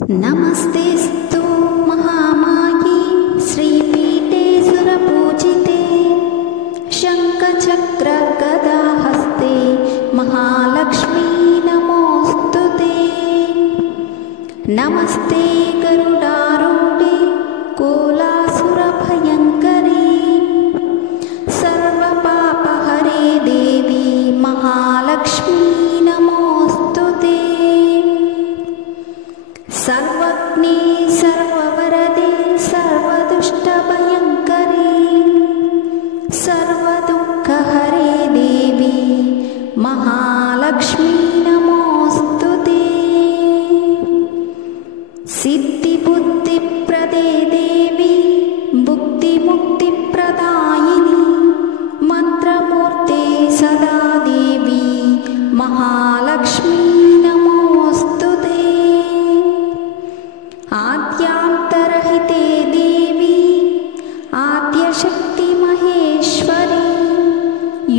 नमस्तेस्तु महामाये श्रीपीठे सुरपूजिते शङ्खचक्रगदाहस्ते महालक्ष्मी नमोऽस्तुते। नमस्ते गरुडारूढे कोलासुरभयङ्करे सर्वपापहरे देवी महालक्ष्मी नमोऽस्तुते। सर्वज्ञे सर्ववरदे सर्वदुष्टभयङ्करे सर्वदुःखहरे देवी महालक्ष्मी नमोऽस्तुते। सिद्धिबुद्धिप्रदे देवी भुक्तिमुक्तिप्रदायिनी मन्त्रमूर्ते सदा देवी महालक्ष्मी नमोऽस्तुते। आद्यान्तरहिते देवी आद्यशक्ति महेश्वरी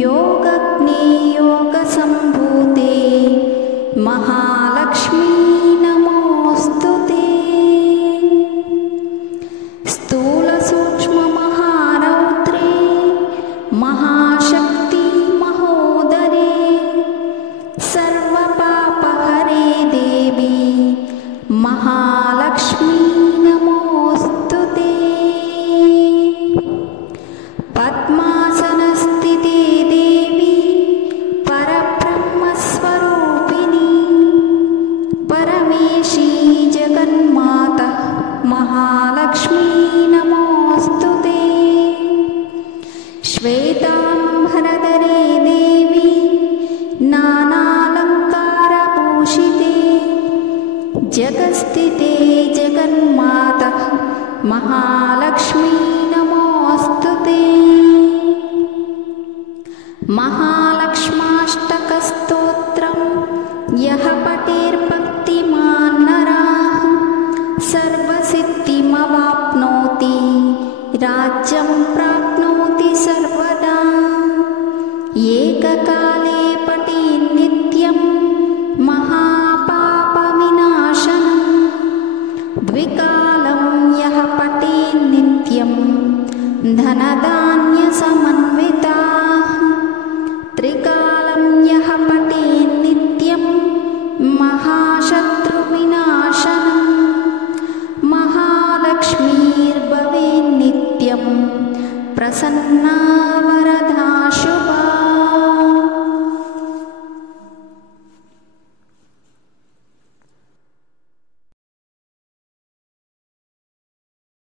योगज्ञे योगसम्भूते महालक्ष्मी नमोऽस्तुते। स्थूलसूक्ष्ममहारौद्रे महाशक्ति महोदरे सर्वपापहरे देवी महालक्ष्मी नमोऽस्तुते। पद्मासनस्थिते देवी परब्रह्मस्वरूपिणी परमेशी जगन्माता महालक्ष्मी नमोऽस्तुते। श्वेताम्बरधरे देवी नानालङ्कारभूषिते जगत्स्थिते जगन्माता महालक्ष्मी नमोऽस्तुते। महालक्ष्माष्टकस्तोत्रं यः पठेद्भक्तिमान् नरः सर्वसिद्धिमवाप्नोति राज्यं प्राप्नोति सर्वदा। एककाले पठेत् नित्यं महापापविनाशनं द्विकालं यः पठेत् नित्यं धनधान्यसमन्वितः त्रिकालं यः पठेत् नित्यं महाशत्रुविनाशनं महालक्ष्मीर्भवेत् नित्यं प्रसन्ना